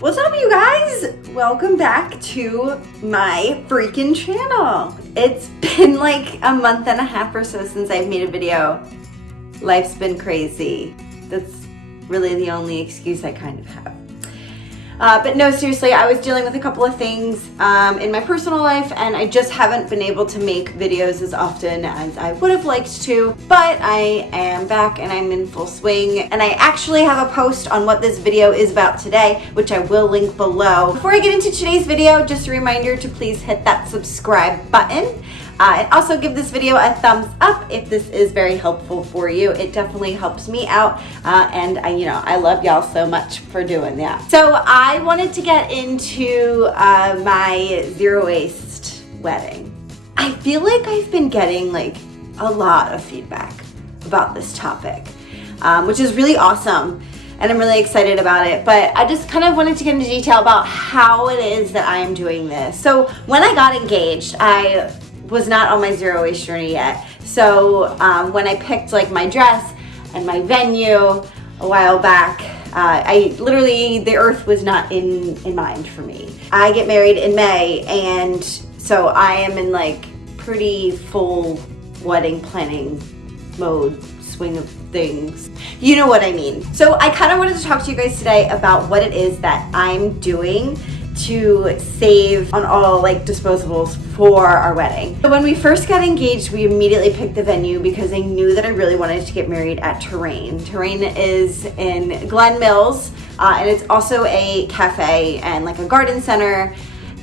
What's up, you guys? Welcome back to my freaking channel. It's been like a month and a half or so since I've made a video. Life's been crazy. That's really the only excuse I kind of have. But no, seriously, I was dealing with a couple of things in my personal life, and I just haven't been able to make videos as often as I would have liked to, but I am back and I'm in full swing, and I actually have a post on what this video is about today, which I will link below. Before I get into today's video, just a reminder to please hit that subscribe button. And also give this video a thumbs up if this is very helpful for you. It definitely helps me out, and I love y'all so much for doing that. So I wanted to get into my zero waste wedding. I feel like I've been getting like a lot of feedback about this topic, which is really awesome. And I'm really excited about it, but I just kind of wanted to get into detail about how it is that I am doing this. So when I got engaged, I was not on my zero waste journey yet. So when I picked like my dress and my venue a while back, I literally, the earth was not in mind for me. I get married in May, and so I am in like pretty full wedding planning mode, swing of things. You know what I mean. So I kind of wanted to talk to you guys today about what it is that I'm doing to save on all like disposables for our wedding. So when we first got engaged, we immediately picked the venue because I knew that I really wanted to get married at Terrain. Terrain is in Glen Mills, and it's also a cafe and like a garden center,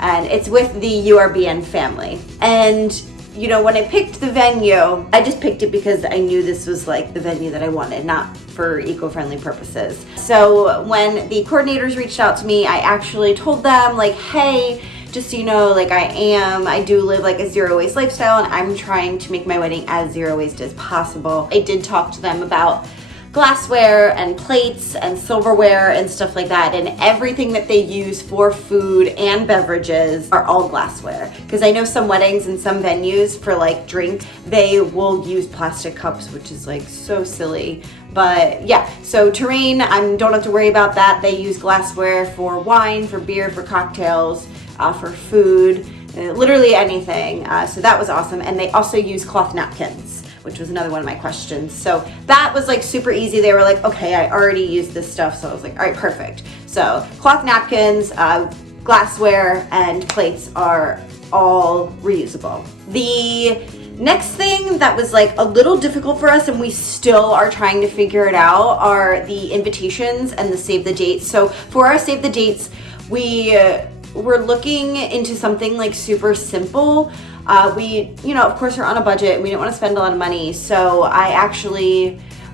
and it's with the URBN family. And when I picked the venue, I just picked it because I knew this was like the venue that I wanted, not for eco-friendly purposes. So when the coordinators reached out to me, I actually told them like, hey, just so you know, like I do live like a zero waste lifestyle, and I'm trying to make my wedding as zero waste as possible. I did talk to them about glassware and plates and silverware and stuff like that, and everything that they use for food and beverages are all glassware, because I know some weddings and some venues for like drinks, they will use plastic cups, which is like so silly. But yeah, so Terrain, I don't have to worry about that. They use glassware for wine, for beer, for cocktails, for food, literally anything. So that was awesome. And they also use cloth napkins, which was another one of my questions. So that was like super easy. They were like, okay, I already used this stuff. So I was like, all right, perfect. So cloth napkins, glassware, and plates are all reusable. The next thing that was like a little difficult for us, and we still are trying to figure it out, are the invitations and the save the dates. So for our save the dates, we're looking into something like super simple. We of course are on a budget and we didn't want to spend a lot of money. So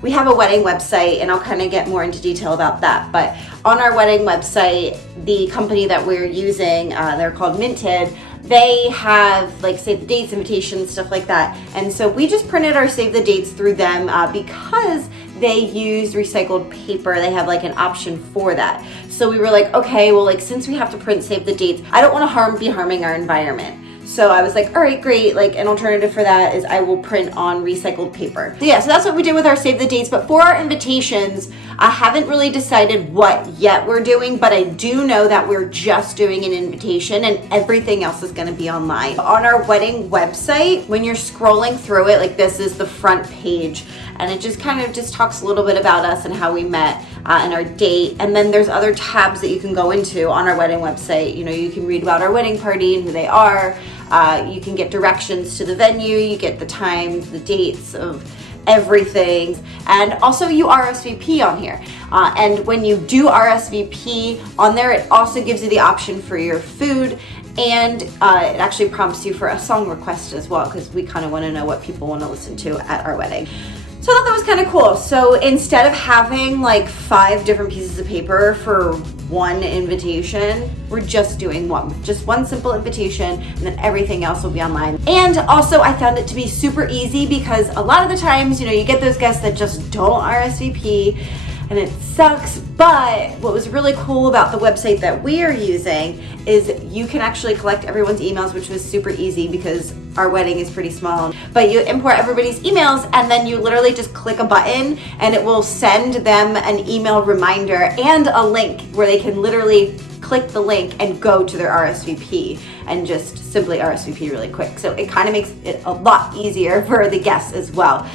we have a wedding website, and I'll kind of get more into detail about that. But on our wedding website, the company that we're using, they're called Minted. They have like save the dates, invitations, stuff like that. And so we just printed our save the dates through them because they use recycled paper. They have like an option for that. So we were like, okay, well, like since we have to print save the dates, I don't want to be harming our environment. So I was like, all right, great. Like an alternative for that is I will print on recycled paper. So yeah, so that's what we did with our save the dates. But for our invitations, I haven't really decided what yet we're doing, but I do know that we're just doing an invitation and everything else is going to be online. On our wedding website, when you're scrolling through it, like this is the front page, and it just kind of just talks a little bit about us and how we met and our date. And then there's other tabs that you can go into on our wedding website. You can read about our wedding party and who they are. You can get directions to the venue. You get the times, the dates of everything. And also you RSVP on here. And when you do RSVP on there, it also gives you the option for your food. And it actually prompts you for a song request as well, because we kind of want to know what people want to listen to at our wedding. So I thought that was kind of cool. So instead of having like 5 different pieces of paper for one invitation, we're just doing one simple invitation, and then everything else will be online. And also I found it to be super easy because a lot of the times, you get those guests that just don't RSVP, and it sucks. But what was really cool about the website that we are using is you can actually collect everyone's emails, which was super easy because our wedding is pretty small. But you import everybody's emails, and then you literally just click a button and it will send them an email reminder and a link where they can literally click the link and go to their RSVP and just simply RSVP really quick. So it kind of makes it a lot easier for the guests as well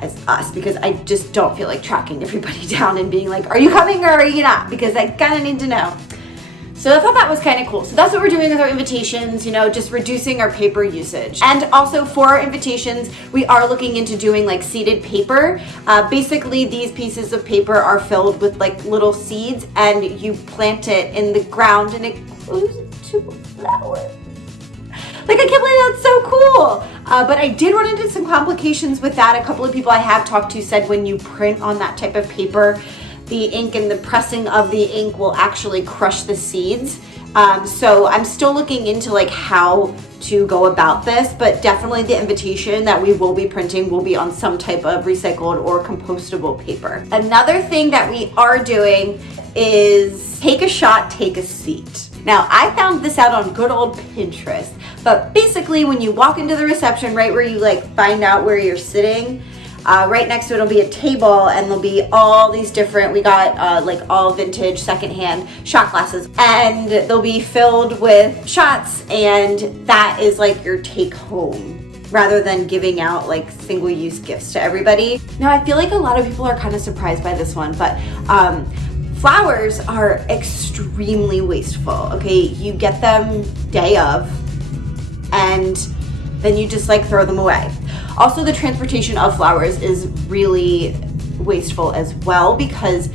as us, because I just don't feel like tracking everybody down and being like, are you coming or are you not? Because I kind of need to know. So I thought that was kind of cool. So that's what we're doing with our invitations, you know, just reducing our paper usage. And also for our invitations, we are looking into doing like seeded paper. Basically, these pieces of paper are filled with like little seeds, and you plant it in the ground and it grows into a flower. Like, I can't believe that's so cool. But I did run into some complications with that. A couple of people I have talked to said when you print on that type of paper, the ink and the pressing of the ink will actually crush the seeds. So I'm still looking into like how to go about this, but definitely the invitation that we will be printing will be on some type of recycled or compostable paper. Another thing that we are doing is take a shot, take a seat. Now, I found this out on good old Pinterest, but basically when you walk into the reception, right where you like find out where you're sitting, right next to it will be a table, and there'll be all these different, we got like all vintage secondhand shot glasses, and they'll be filled with shots, and that is like your take home rather than giving out like single-use gifts to everybody. Now, I feel like a lot of people are kind of surprised by this one, but flowers are extremely wasteful, okay? You get them day of, and then you just like throw them away. Also, the transportation of flowers is really wasteful as well, because,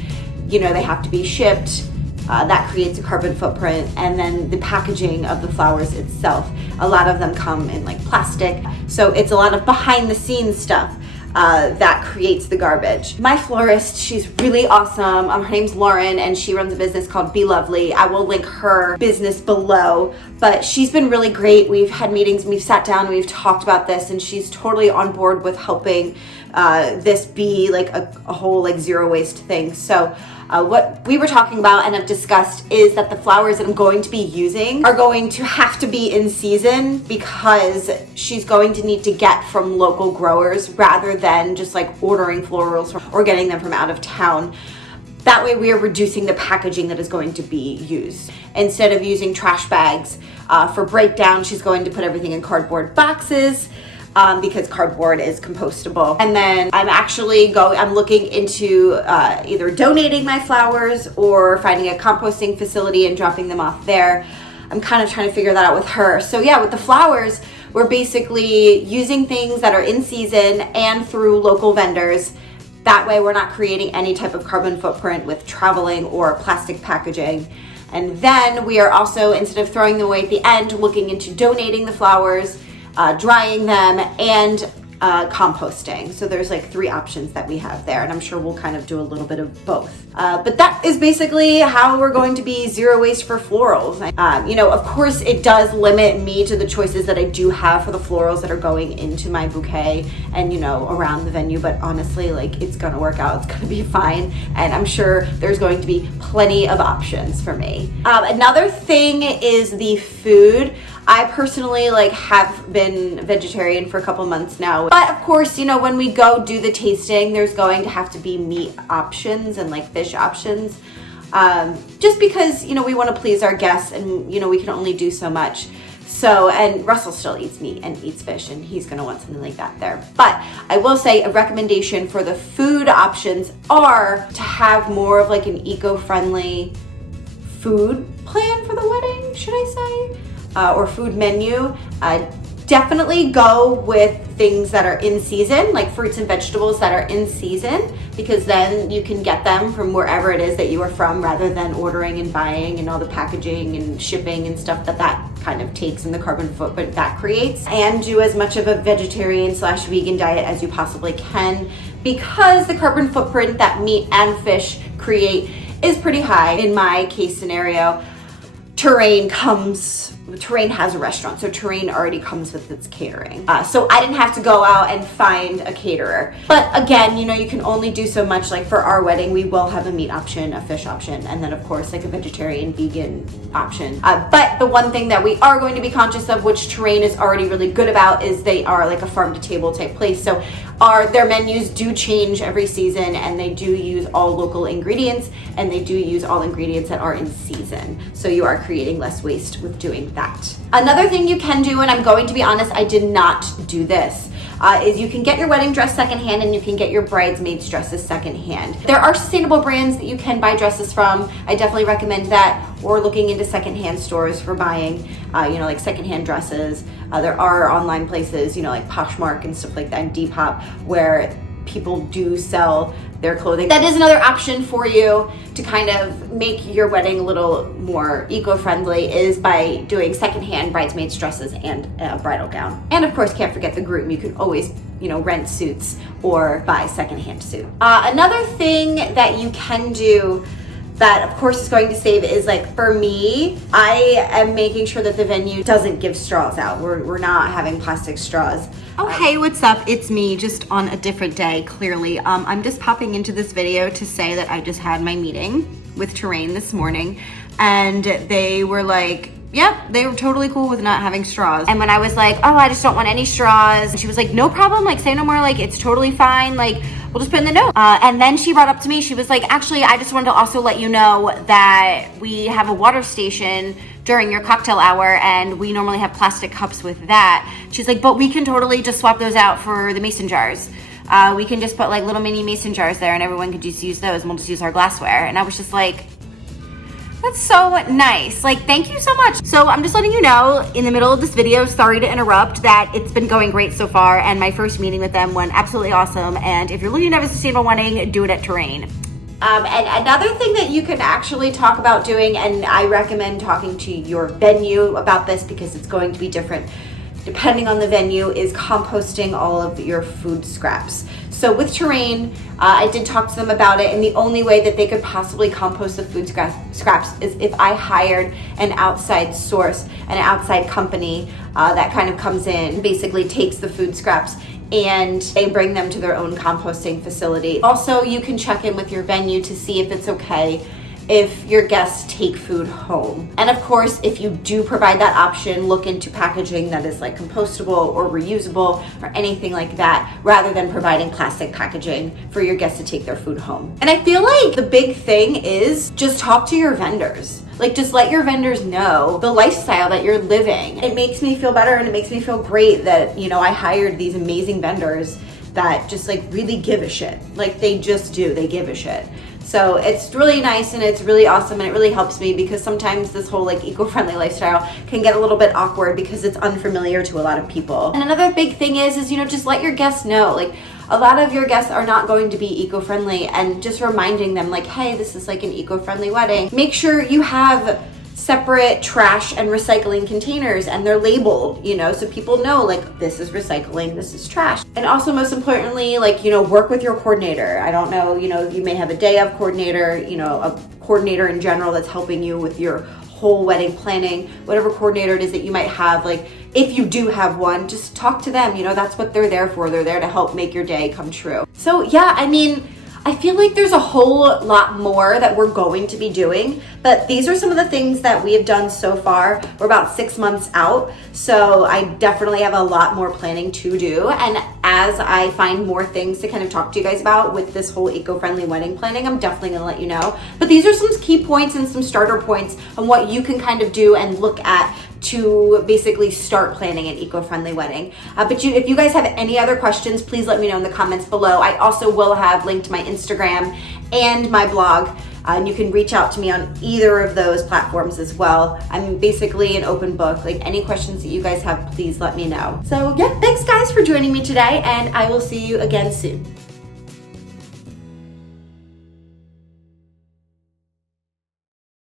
you know, they have to be shipped. That creates a carbon footprint. And then the packaging of the flowers itself, a lot of them come in like plastic. So it's a lot of behind the scenes stuff that creates the garbage. My florist, she's really awesome. Her name's Lauren, and she runs a business called Be Lovely. I will link her business below, but she's been really great. We've had meetings, we've sat down, and we've talked about this, and she's totally on board with helping this be like a whole like zero waste thing. So what we were talking about and have discussed is that the flowers that I'm going to be using are going to have to be in season, because she's going to need to get from local growers rather than just like ordering florals or getting them from out of town. That way we are reducing the packaging that is going to be used. Instead of using trash bags for breakdown, she's going to put everything in cardboard boxes. Because cardboard is compostable. And then I'm looking into either donating my flowers or finding a composting facility and dropping them off there. I'm kind of trying to figure that out with her. So yeah, with the flowers, we're basically using things that are in season and through local vendors. That way we're not creating any type of carbon footprint with traveling or plastic packaging. And then we are also, instead of throwing them away at the end, looking into donating the flowers, drying them, and composting. So there's like 3 options that we have there, and I'm sure we'll kind of do a little bit of both. But that is basically how we're going to be zero waste for florals. You know, of course it does limit me to the choices that I do have for the florals that are going into my bouquet and, you know, around the venue, but honestly, like, it's gonna work out, it's gonna be fine, and I'm sure there's going to be plenty of options for me. Another thing is the food. I personally like have been vegetarian for a couple months now, but of course, you know, when we go do the tasting, there's going to have to be meat options and like fish options, just because, you know, we want to please our guests, and, you know, we can only do so much. So, and Russell still eats meat and eats fish, and he's going to want something like that there. But I will say a recommendation for the food options are to have more of like an eco-friendly food plan for the wedding, should I say? Or food menu. Definitely go with things that are in season, like fruits and vegetables that are in season, because then you can get them from wherever it is that you are from, rather than ordering and buying and all the packaging and shipping and stuff that kind of takes, and the carbon footprint that creates. And do as much of a vegetarian/vegan diet as you possibly can, because the carbon footprint that meat and fish create is pretty high. In my case scenario, Terrain has a restaurant, so Terrain already comes with its catering. So I didn't have to go out and find a caterer. But again, you know, you can only do so much. Like for our wedding, we will have a meat option, a fish option, and then of course like a vegetarian, vegan option. But the one thing that we are going to be conscious of, which Terrain is already really good about, is they are like a farm to table type place. So their menus do change every season, and they do use all local ingredients, and they do use all ingredients that are in season. So you are creating less waste with doing that. Another thing you can do, and I'm going to be honest, I did not do this, is you can get your wedding dress secondhand, and you can get your bridesmaids dresses secondhand. There are sustainable brands that you can buy dresses from. I definitely recommend that, or looking into secondhand stores for buying, like secondhand dresses. There are online places, like Poshmark and stuff like that, and Depop, where people do sell their clothing. That is another option for you to kind of make your wedding a little more eco-friendly, is by doing secondhand bridesmaids dresses and a bridal gown. And of course, can't forget the groom. You can always rent suits or buy secondhand suit. Another thing that you can do that of course is going to save is, like, for me, I am making sure that the venue doesn't give straws out. We're not having plastic straws. Oh, hey, what's up? It's me, just on a different day, clearly. I'm just popping into this video to say that I just had my meeting with Terrain this morning, and they were like, yep, they were totally cool with not having straws. And when I was like, oh, I just don't want any straws, she was like, no problem, like, say no more, like, it's totally fine, like, we'll just put in the note. And then she brought up to me, she was like, actually, I just wanted to also let you know that we have a water station during your cocktail hour, and we normally have plastic cups with that. She's like, but we can totally just swap those out for the mason jars. We can just put like little mini mason jars there, and everyone can just use those, and we'll just use our glassware. And I was just like, that's so nice. Like, thank you so much. So I'm just letting you know in the middle of this video, sorry to interrupt, that it's been going great so far, and my first meeting with them went absolutely awesome. And if you're looking to have a sustainable wedding, do it at Terrain. And another thing that you can actually talk about doing, and I recommend talking to your venue about this because it's going to be different depending on the venue, is composting all of your food scraps. So with Terrain, I did talk to them about it, and the only way that they could possibly compost the food scraps is if I hired an outside source, an outside company that kind of comes in, basically takes the food scraps, and they bring them to their own composting facility. Also, you can check in with your venue to see if it's okay if your guests take food home. And of course, if you do provide that option, look into packaging that is like compostable or reusable or anything like that, rather than providing plastic packaging for your guests to take their food home. And I feel like the big thing is just talk to your vendors. Like, just let your vendors know the lifestyle that you're living. It makes me feel better, and it makes me feel great that, I hired these amazing vendors that just like really give a shit. Like, they just do, they give a shit. So it's really nice, and it's really awesome, and it really helps me because sometimes this whole like eco-friendly lifestyle can get a little bit awkward because it's unfamiliar to a lot of people. And another big thing is just let your guests know, like, a lot of your guests are not going to be eco-friendly, and just reminding them like, hey, this is like an eco-friendly wedding. Make sure you have separate trash and recycling containers, and they're labeled, so people know like this is recycling, this is trash. And also, most importantly, like, work with your coordinator. I don't know, you may have a day of coordinator, a coordinator in general that's helping you with your whole wedding planning, whatever coordinator it is that you might have. Like, if you do have one, just talk to them. That's what they're there for. They're there to help make your day come true. So yeah, I feel like there's a whole lot more that we're going to be doing, but these are some of the things that we have done so far. We're about 6 months out, so I definitely have a lot more planning to do. And as I find more things to kind of talk to you guys about with this whole eco-friendly wedding planning, I'm definitely gonna let you know. But these are some key points and some starter points on what you can kind of do and look at to basically start planning an eco-friendly wedding. But if you guys have any other questions, please let me know in the comments below. I also will have linked my Instagram and my blog, and you can reach out to me on either of those platforms as well. I'm basically an open book. Like, any questions that you guys have, please let me know. So yeah, thanks guys for joining me today, and I will see you again soon.